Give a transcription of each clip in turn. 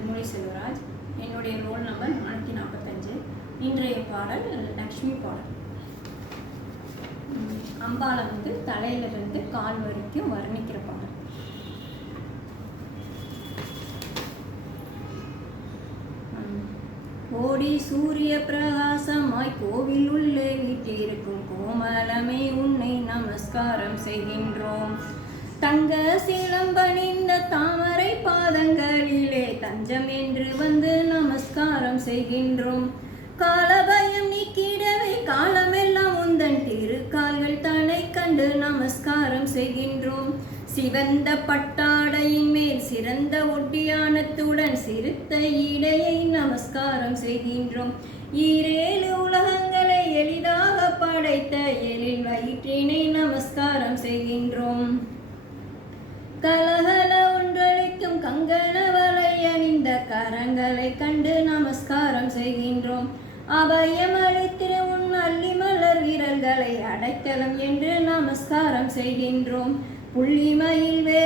கண்மொழி செல்வராஜ். என்னுடைய roll number நானூற்றி நாற்பத்தஞ்சு இன்றைய பாடல் லக்ஷ்மி பாடல். உம், வந்து தலையிலிருந்து கால் வரைக்கும் வர்ணிக்கிற பாடல். ஓடி சூரிய பிரகாசமாய் கோவில் உள்ளே வீட்டிருக்கும் கோமலமே உன்னை நமஸ்காரம் செய்கின்றோம். தங்க சிலம்பணிந்த தாமரை பாதங்களில் தஞ்சம் என்று வந்து நமஸ்காரம் செய்கின்றோம். காலபயம் நீக்கிடவே காலமெல்லாம் உந்தன் திருக்கால்கள் தன்னை கண்டு நமஸ்காரம் செய்கின்றோம். சிவந்த பட்டாடையின் மேல் சிறந்த ஒட்டியானத்துடன் சிறுத்த இடையை நமஸ்காரம் செய்கின்றோம். ஈரேழு உலகங்களை எளிதாக படைத்த எழில் வயிற்றினை நமஸ்காரம் செய்கின்றோம். கல கரங்களை கண்டு நமஸ்காரம் செய்கின்றோம். அபயம் அளித்திட உன் அள்ளி மலர் விரல்களை அடைக்கலம் என்று நமஸ்காரம் செய்கின்றோம். புள்ளிமயில் வே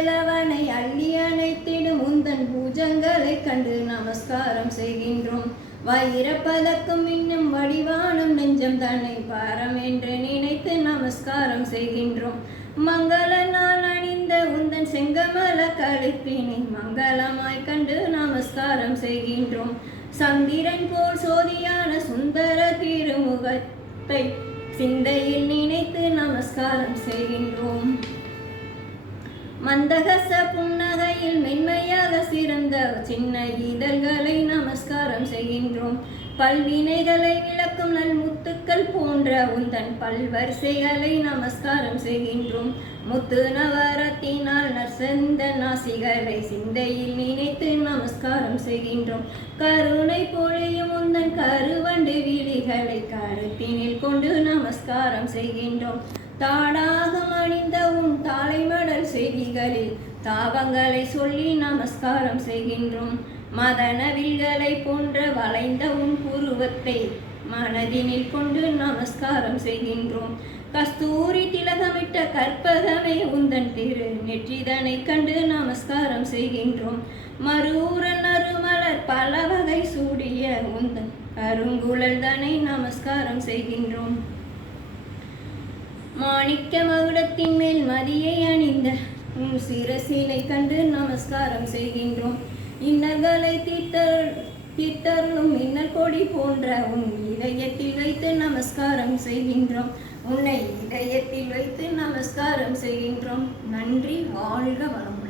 கண்டு நமஸ்காரம் செய்கின்றோம். வைரப்பதக்கம் இன்னும் வடிவானும் நெஞ்சம் தன்னை பாரம் என்று நினைத்து நமஸ்காரம் செய்கின்றோம். மங்கள நாள் அணிந்த உந்தன் செங்கமல கழுத்தினை மங்களமாய் கண்டு நமஸ்காரம் செய்கின்றோம். சந்திரன் போல் சோதியான சுந்தர திருமுகத்தை சிந்தையில் நினைத்து நமஸ்காரம் செய்கின்றோம். மந்தகச புன்னகையில் மென்மையாக சிறந்த சின்ன இதழ்களை நமஸ்காரம் செய்கின்றோம். பல்வினைகளை விளக்கும் நல் முத்துக்கள் போன்ற உந்தன் பல்வரிசைகளை நமஸ்காரம் செய்கின்றோம். முத்து நவரத்தினால் நற்சந்த நாசிகளை சிந்தையில் நினைத்து நமஸ்காரம் செய்கின்றோம். கருணை பொழியும் உந்தன் கருவண்டு விழிகளை கருத்தினில் கொண்டு நமஸ்காரம் செய்கின்றோம். தாடா வீதிகளில் செய்திகளில் தாபங்களை சொல்லி நமஸ்காரம் செய்கின்றோம். மதனவில்களை போன்ற வளைந்த உன் புருவத்தை மனதினில் கொண்டு நமஸ்காரம் செய்கின்றோம். கஸ்தூரி திலகமிட்ட கற்பகமே உந்தன் திரு நெற்றிதனை கண்டு நமஸ்காரம் செய்கின்றோம். மரூரன் அருமலர் பல வகை சூடிய உந்தன் கருங்குழல்தனை நமஸ்காரம் செய்கின்றோம். மாணிக்க மகுடத்தின் மேல் மதியை அணிந்த உன் சிரசினை கண்டு நமஸ்காரம் செய்கின்றோம். இன்னர்களை தீர்த்தர் தீர்த்தருளும் இன்னல் கொடி போன்ற உன் இதயத்தில் வைத்து நமஸ்காரம் செய்கின்றோம். உன்னை இதயத்தில் வைத்து நமஸ்காரம் செய்கின்றோம். நன்றி வாழ்க வளம்